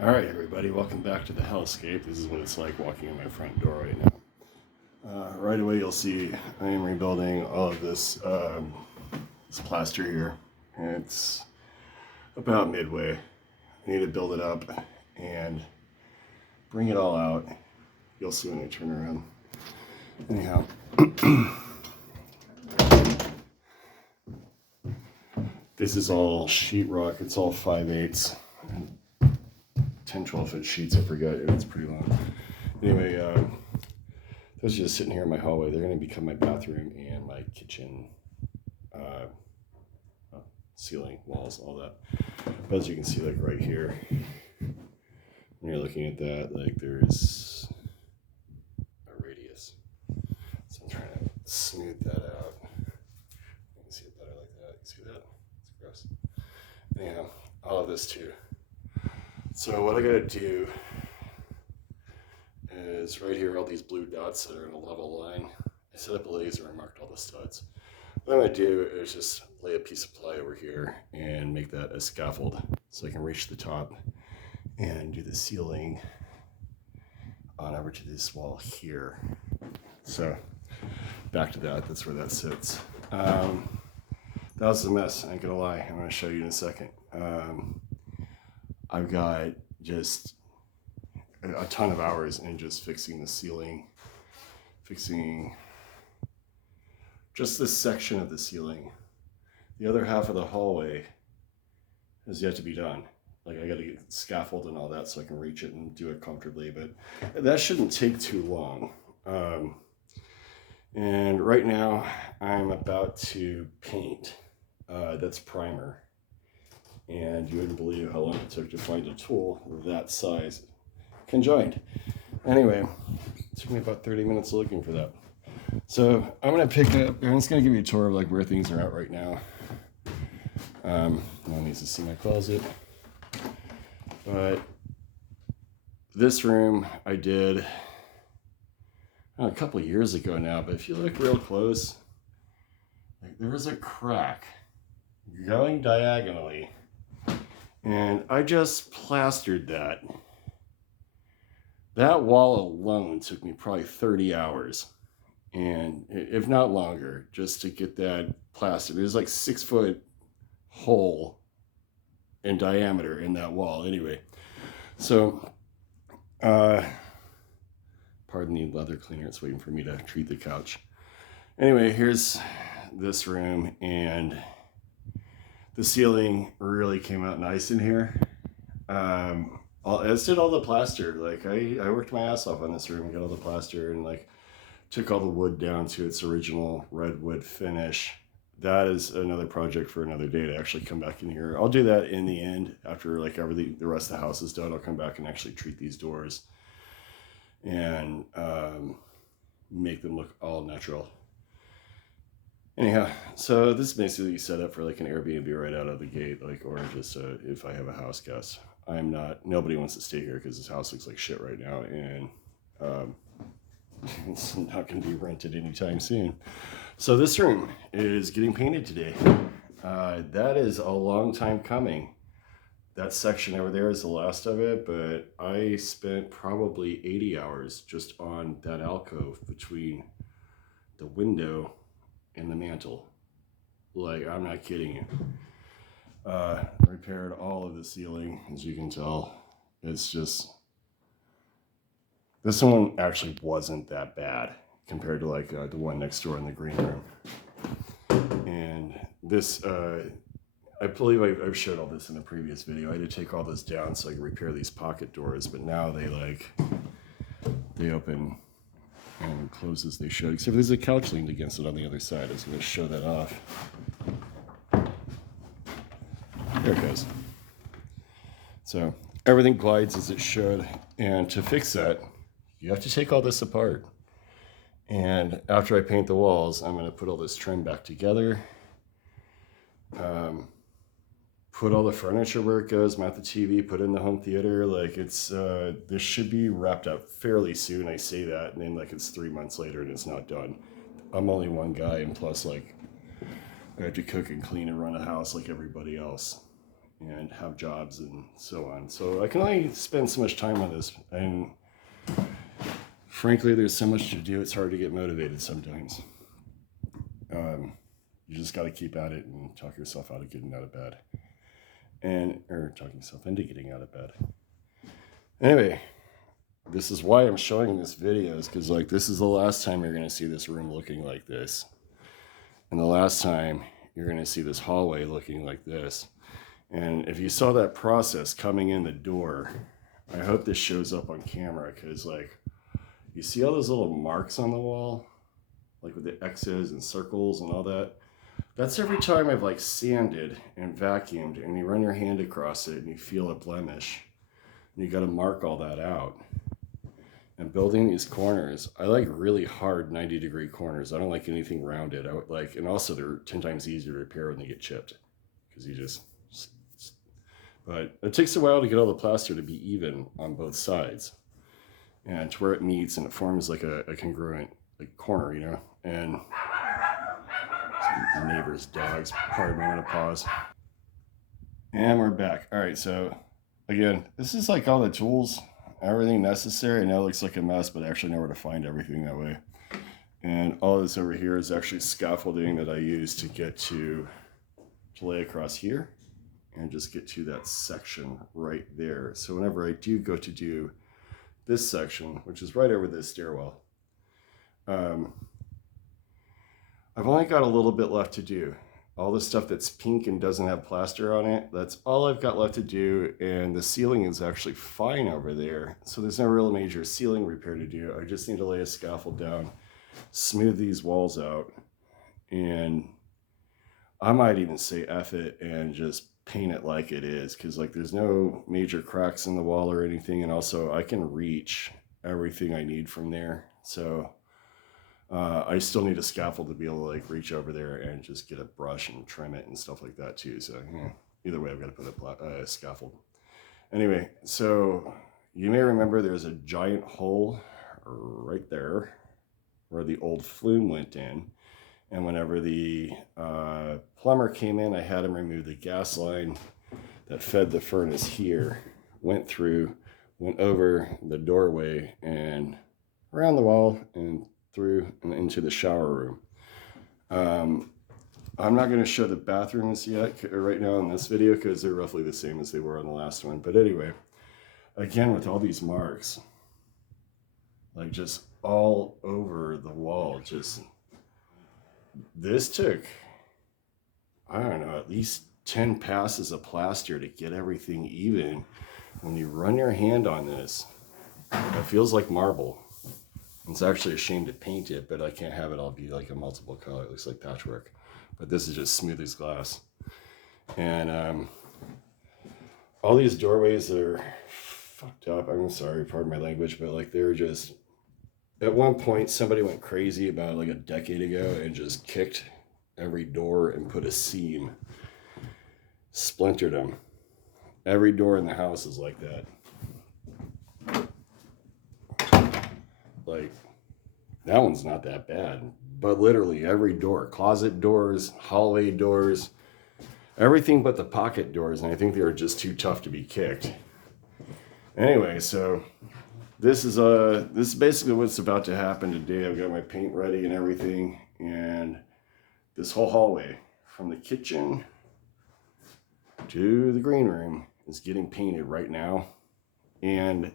Alright everybody, welcome back to the Hellscape. This is what it's like walking in my front door right now. Right away you'll see I am rebuilding all of this, this plaster here. It's about midway. I need to build it up and bring it all out. You'll see when I turn around. Anyhow. This is all sheetrock. It's all 5/8. 10-12 foot sheets, I forget. It's pretty long. Anyway, those are just sitting here in my hallway. They're going to become my bathroom and my kitchen, ceiling, walls, all that. But as you can see, like right here, when you're looking at that, like there's a radius. So I'm trying to smooth that out. You can see it better like that. You see that? It's gross. Anyhow, all of this too. So what I gotta do is right here, all these blue dots that are in a level line. I set up a laser and marked all the studs. What I'm gonna do is just lay a piece of ply over here and make that a scaffold so I can reach the top and do the ceiling on over to this wall here. So back to that, that's where that sits. That was a mess, I ain't gonna lie. I'm gonna show you in a second. I've got just a ton of hours in just fixing the ceiling, fixing just this section of the ceiling. The other half of the hallway has yet to be done. Like I gotta get scaffold and all that so I can reach it and do it comfortably, but that shouldn't take too long. And right now I'm about to paint. That's primer. And you wouldn't believe how long it took to find a tool that size conjoined. Anyway, it took me about 30 minutes looking for that. So I'm gonna pick up, I'm just gonna give you a tour of like where things are at right now. No one needs to see my closet. But this room I did a couple of years ago now, but if you look real close, like there is a crack going diagonally. And I just plastered that. That wall alone took me probably 30 hours. And if not longer, just to get that plastered. There's like 6 foot hole in diameter in that wall. Anyway, so, pardon the leather cleaner. It's waiting for me to treat the couch. Anyway, here's this room, and the ceiling really came out nice in here. As did all the plaster. Like I worked my ass off on this room and got all the plaster and like took all the wood down to its original redwood finish. That is another project for another day to actually come back in here. I'll do that in the end after like everything, the rest of the house is done. I'll come back and actually treat these doors and make them look all natural. Anyhow, so this is basically set up for like an Airbnb right out of the gate, like, or just if I have a house guest. Nobody wants to stay here because this house looks like shit right now, and it's not going to be rented anytime soon. So this room is getting painted today. That is a long time coming. That section over there is the last of it, but I spent probably 80 hours just on that alcove between the window and the mantle. Like, I'm not kidding you. Repaired all of the ceiling, as you can tell. It's just, this one actually wasn't that bad compared to like the one next door in the green room. And this, I believe I've showed all this in a previous video. I had to take all this down so I could repair these pocket doors, but now they open and close as they should, except there's a couch leaned against it on the other side. I was going to show that off. There it goes. So everything glides as it should, and to fix that, you have to take all this apart. And after I paint the walls, I'm going to put all this trim back together, put all the furniture where it goes, mount the TV, put in the home theater. Like it's, this should be wrapped up fairly soon. I say that, and then like it's 3 months later and it's not done. I'm only one guy, and plus like I have to cook and clean and run a house like everybody else. and have jobs and so on. So I can only spend so much time on this, and frankly, there's so much to do, it's hard to get motivated sometimes. You just got to keep at it and talk yourself out of getting out of bed, or talking yourself into getting out of bed. Anyway, this is why I'm showing this video, is because like this is the last time you're going to see this room looking like this, and the last time you're going to see this hallway looking like this. And if you saw that process coming in the door, I hope this shows up on camera, because like you see all those little marks on the wall, like with the X's and circles and all that. That's every time I've like sanded and vacuumed, and you run your hand across it and you feel a blemish, and you got to mark all that out. And building these corners, I like really hard 90-degree corners. I don't like anything rounded. And also they're 10 times easier to repair when they get chipped, because you just. But it takes a while to get all the plaster to be even on both sides, and to where it meets and it forms like a congruent like corner, you know. And some neighbor's dogs, pardon my pause. And we're back. All right, so again, this is like all the tools, everything necessary. I know it looks like a mess, but I actually know where to find everything that way. And all this over here is actually scaffolding that I use to get to lay across here and just get to that section right there. So whenever I do go to do this section, which is right over this stairwell, I've only got a little bit left to do. All the stuff that's pink and doesn't have plaster on it, that's all I've got left to do, and the ceiling is actually fine over there. So there's no real major ceiling repair to do. I just need to lay a scaffold down, smooth these walls out, and I might even say F it and just paint it like it is, because like there's no major cracks in the wall or anything, and also I can reach everything I need from there. So I still need a scaffold to be able to like reach over there and just get a brush and trim it and stuff like that too. So yeah, either way, I've got to put a scaffold. Anyway, so you may remember there's a giant hole right there where the old flume went in. And whenever the plumber came in, I had him remove the gas line that fed the furnace here, went through, went over the doorway and around the wall and through and into the shower room. I'm not going to show the bathrooms yet right now in this video, because they're roughly the same as they were on the last one. But anyway, again, with all these marks, like just all over the wall, just this took, I don't know, at least 10 passes of plaster to get everything even. When you run your hand on this, it feels like marble. It's actually a shame to paint it, but I can't have it all be like a multiple color. It looks like patchwork. But this is just smooth as glass. And all these doorways are fucked up. I'm sorry, pardon my language, but like they're just, at one point somebody went crazy about like a decade ago and just kicked every door and put a seam, splintered them. Every door in the house is like that. Like, that one's not that bad, but literally every door, closet doors, hallway doors, everything but the pocket doors, and I think they were just too tough to be kicked. Anyway, so this is basically what's about to happen today. I've got my paint ready and everything, and this whole hallway from the kitchen to the green room is getting painted right now. And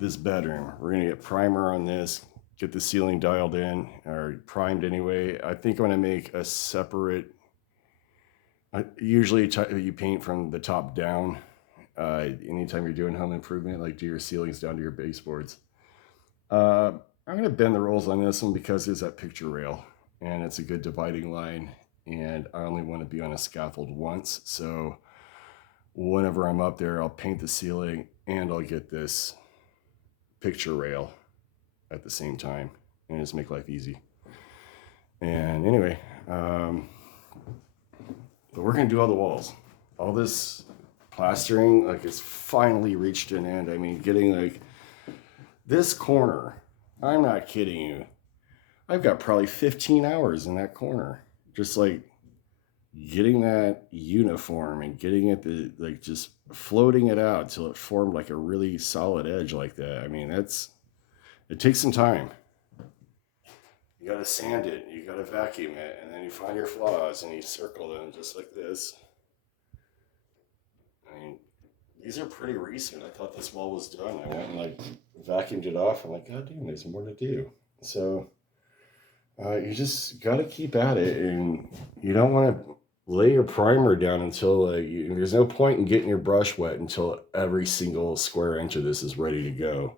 this bedroom, we're gonna get primer on this, get the ceiling dialed in, or primed anyway. I think I'm gonna make a separate, usually you paint from the top down. Anytime you're doing home improvement, like do your ceilings down to your baseboards. I'm gonna bend the rules on this one because there's that picture rail and it's a good dividing line, and I only want to be on a scaffold once. So whenever I'm up there, I'll paint the ceiling and I'll get this picture rail at the same time and just make life easy. And anyway, but we're gonna do all the walls. All this plastering, like, it's finally reached an end. I mean, getting like this corner, I'm not kidding you, I've got probably 15 hours in that corner, just like getting that uniform and getting it to, like, just floating it out till it formed like a really solid edge like that. I mean, it takes some time. You gotta sand it, you gotta vacuum it, and then you find your flaws and you circle them just like this. I mean, these are pretty recent. I thought this wall was done. I went and like vacuumed it off. I'm like, God damn, there's more to do. So you just got to keep at it, and you don't want to lay your primer down until there's no point in getting your brush wet until every single square inch of this is ready to go.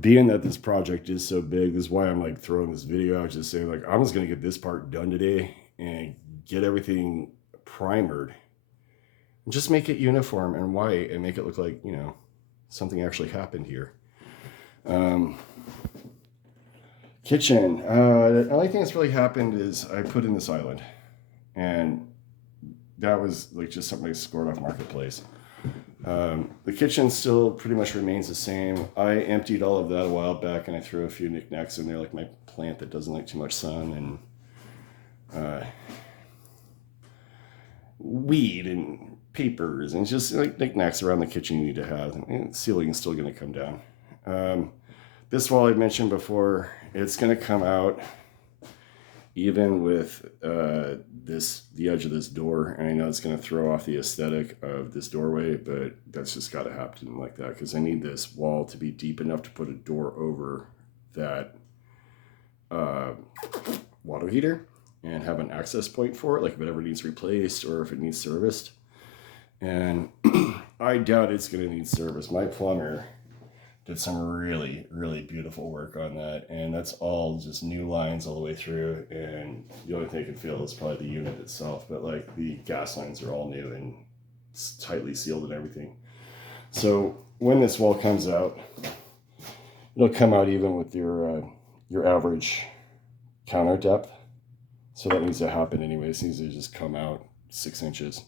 Being that this project is so big, this is why I'm like throwing this video out, just saying like I'm just gonna get this part done today and get everything primered and just make it uniform and white and make it look like, you know, something actually happened here. Kitchen. The only thing that's really happened is I put in this island, and that was like just something I scored off Marketplace. The kitchen still pretty much remains the same. I emptied all of that a while back, and I threw a few knickknacks in there, like my plant that doesn't like too much sun, and weed and papers, and just like knickknacks around the kitchen you need to have. And the ceiling is still going to come down. This wall I mentioned before, it's going to come out even with the edge of this door, and I know it's going to throw off the aesthetic of this doorway, but that's just got to happen like that because I need this wall to be deep enough to put a door over that water heater and have an access point for it, like if it ever needs replaced or if it needs serviced. And I doubt it's going to need service. My plumber did some really, really beautiful work on that, and that's all just new lines all the way through, and the only thing I can feel is probably the unit itself, but like the gas lines are all new and it's tightly sealed and everything. So when this wall comes out, it'll come out even with your average counter depth. So that needs to happen anyways. It needs to just come out 6 inches.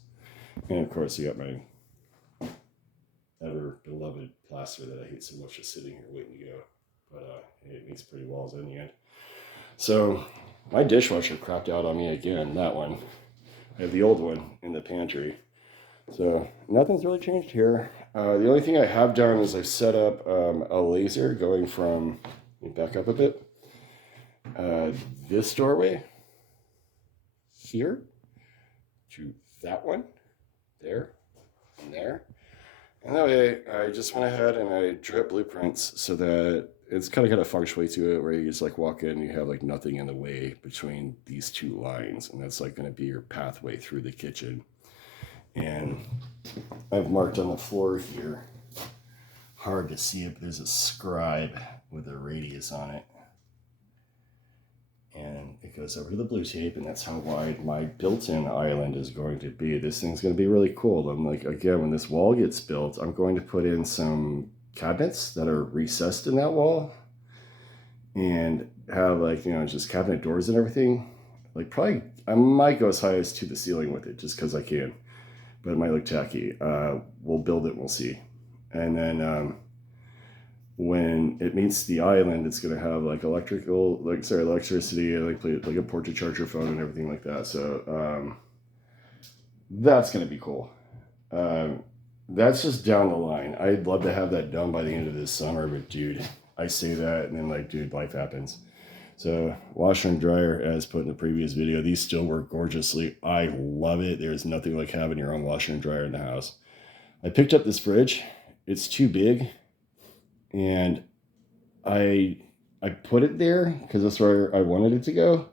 And of course you got my ever beloved plaster that I hate so much, just sitting here waiting to go, but it needs pretty walls in the end. So my dishwasher crapped out on me again. That one, I have the old one in the pantry, so nothing's really changed here. The only thing I have done is I've set up a laser going from, let me back up a bit, this doorway here to that one there and there. And that way, I just went ahead and I drew up blueprints so that it's kind of got a feng shui to it, where you just like walk in and you have like nothing in the way between these two lines, and that's like going to be your pathway through the kitchen. And I've marked on the floor here, hard to see it, but there's a scribe with a radius on it, and it goes over to the blue tape, and that's how wide my built-in island is going to be. This thing's going to be really cool. I'm like, again, when this wall gets built, I'm going to put in some cabinets that are recessed in that wall and have like, you know, just cabinet doors and everything. Like probably, I might go as high as to the ceiling with it just because I can, but it might look tacky. We'll build it, we'll see. And then when it meets the island, it's going to have like electricity, like a port to charge your phone and everything like that. So that's going to be cool. That's just down the line. I'd love to have that done by the end of this summer, but dude, I say that and then like, dude, life happens. So washer and dryer, as put in the previous video, these still work gorgeously. I love it. There's nothing like having your own washer and dryer in the house. I picked up this fridge. It's too big. And I put it there because that's where I wanted it to go.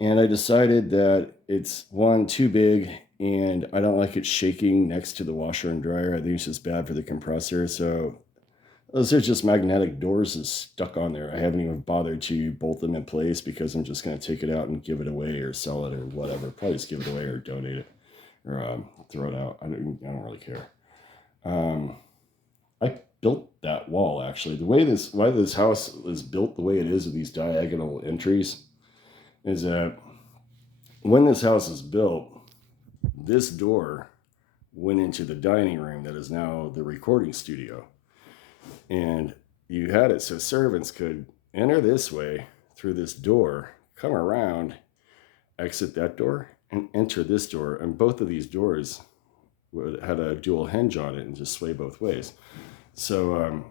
And I decided that it's one, too big, and I don't like it shaking next to the washer and dryer. I think it's just bad for the compressor. So those are just magnetic doors that's stuck on there. I haven't even bothered to bolt them in place because I'm just going to take it out and give it away or sell it or whatever. Probably just give it away or donate it or throw it out. I don't really care. I built that wall actually. Why this house is built the way it is with these diagonal entries is that when this house is built, this door went into the dining room that is now the recording studio. And you had it so servants could enter this way through this door, come around, exit that door and enter this door. And both of these doors had a dual hinge on it and just sway both ways. So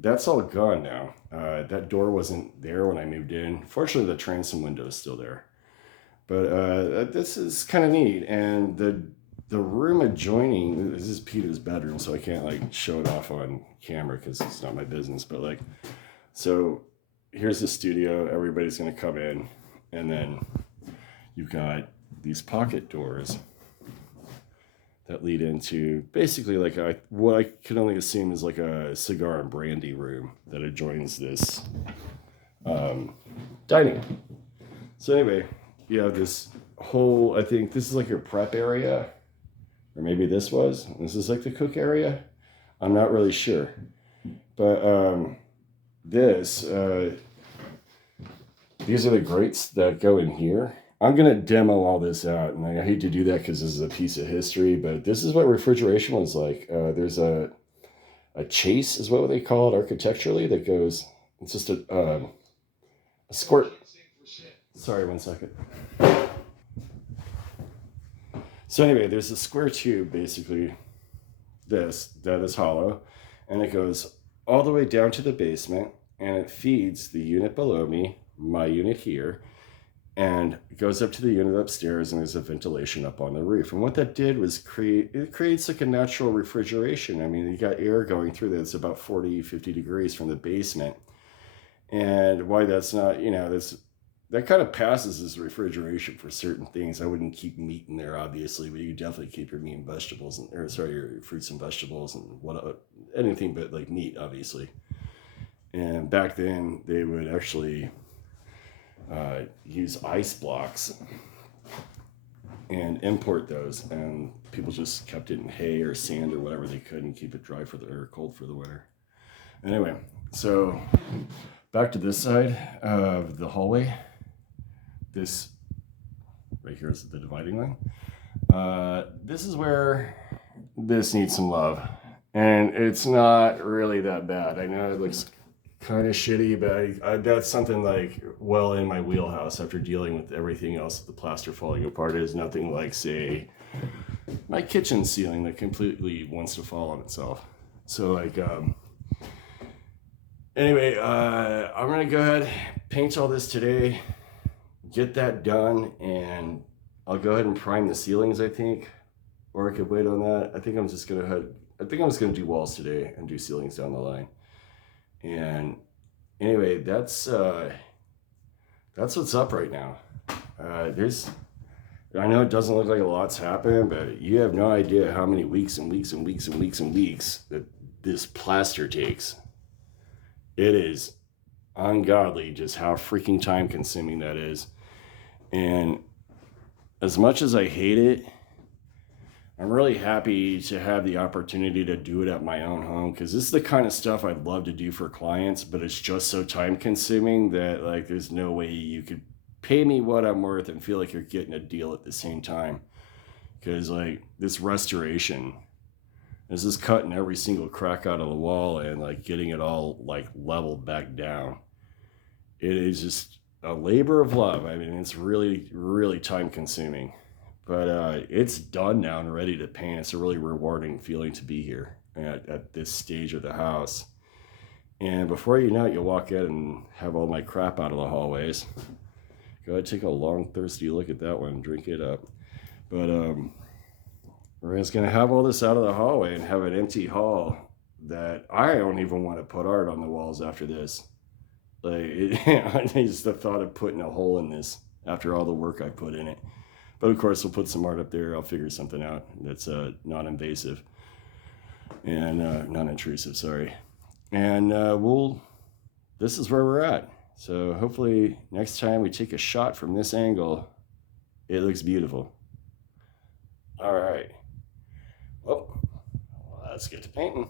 that's all gone now. That door wasn't there when I moved in. Fortunately, the transom window is still there. But this is kind of neat. And the room adjoining, this is Peter's bedroom, so I can't like show it off on camera because it's not my business. But like, so here's the studio. Everybody's going to come in. And then you've got these pocket doors that lead into basically like what I can only assume is like a cigar and brandy room that adjoins this dining. So anyway, you have this whole, I think this is like your prep area, or maybe this is like the cook area. I'm not really sure. But these are the grates that go in here. I'm going to demo all this out, and I hate to do that because this is a piece of history, but this is what refrigeration was like. There's a chase, is what they call it architecturally, that goes, it's just a squirt. Sorry, 1 second. So anyway, there's a square tube, basically, that is hollow, and it goes all the way down to the basement, and it feeds the unit below me, my unit here, and it goes up to the unit upstairs, and there's a ventilation up on the roof. And what that did was it creates like a natural refrigeration. I mean, you got air going through there. It's about 40, 50 degrees from the basement. And why that's not, that kind of passes as refrigeration for certain things. I wouldn't keep meat in there, obviously, but you definitely keep your meat and vegetables, your fruits and vegetables and anything but like meat, obviously. And back then, they would actually use ice blocks and import those, and people just kept it in hay or sand or whatever they could and keep it dry or cold for the winter. Anyway, so back to this side of the hallway. This right here is the dividing line. This is where this needs some love, and it's not really that bad. I know it looks kind of shitty, but that's something like well in my wheelhouse after dealing with everything else, the plaster falling apart. It is nothing like, say, my kitchen ceiling that completely wants to fall on itself. So like anyway, I'm gonna go ahead, paint all this today, get that done, and I'll go ahead and prime the ceilings, I think, or I could wait on that. I think I'm just gonna do walls today and do ceilings down the line. And anyway, that's what's up right now. I know it doesn't look like a lot's happened, but you have no idea how many weeks and weeks and weeks and weeks and weeks that this plaster takes. It is ungodly just how freaking time consuming that is. And as much as I hate it, I'm really happy to have the opportunity to do it at my own home, because this is the kind of stuff I'd love to do for clients, but it's just so time consuming that like there's no way you could pay me what I'm worth and feel like you're getting a deal at the same time. Because like this restoration, this is cutting every single crack out of the wall and like getting it all like leveled back down. It is just a labor of love. I mean, it's really, really time consuming. But it's done now and ready to paint. It's a really rewarding feeling to be here at this stage of the house. And before you know it, you'll walk in and have all my crap out of the hallways. Go ahead, take a long, thirsty look at that one, drink it up. But we're just going to have all this out of the hallway and have an empty hall that I don't even want to put art on the walls after this. Like, just the thought of putting a hole in this after all the work I put in it. But of course, we'll put some art up there. I'll figure something out that's non-invasive and non-intrusive, sorry. And this is where we're at. So hopefully next time we take a shot from this angle, it looks beautiful. All right. Well, let's get to painting.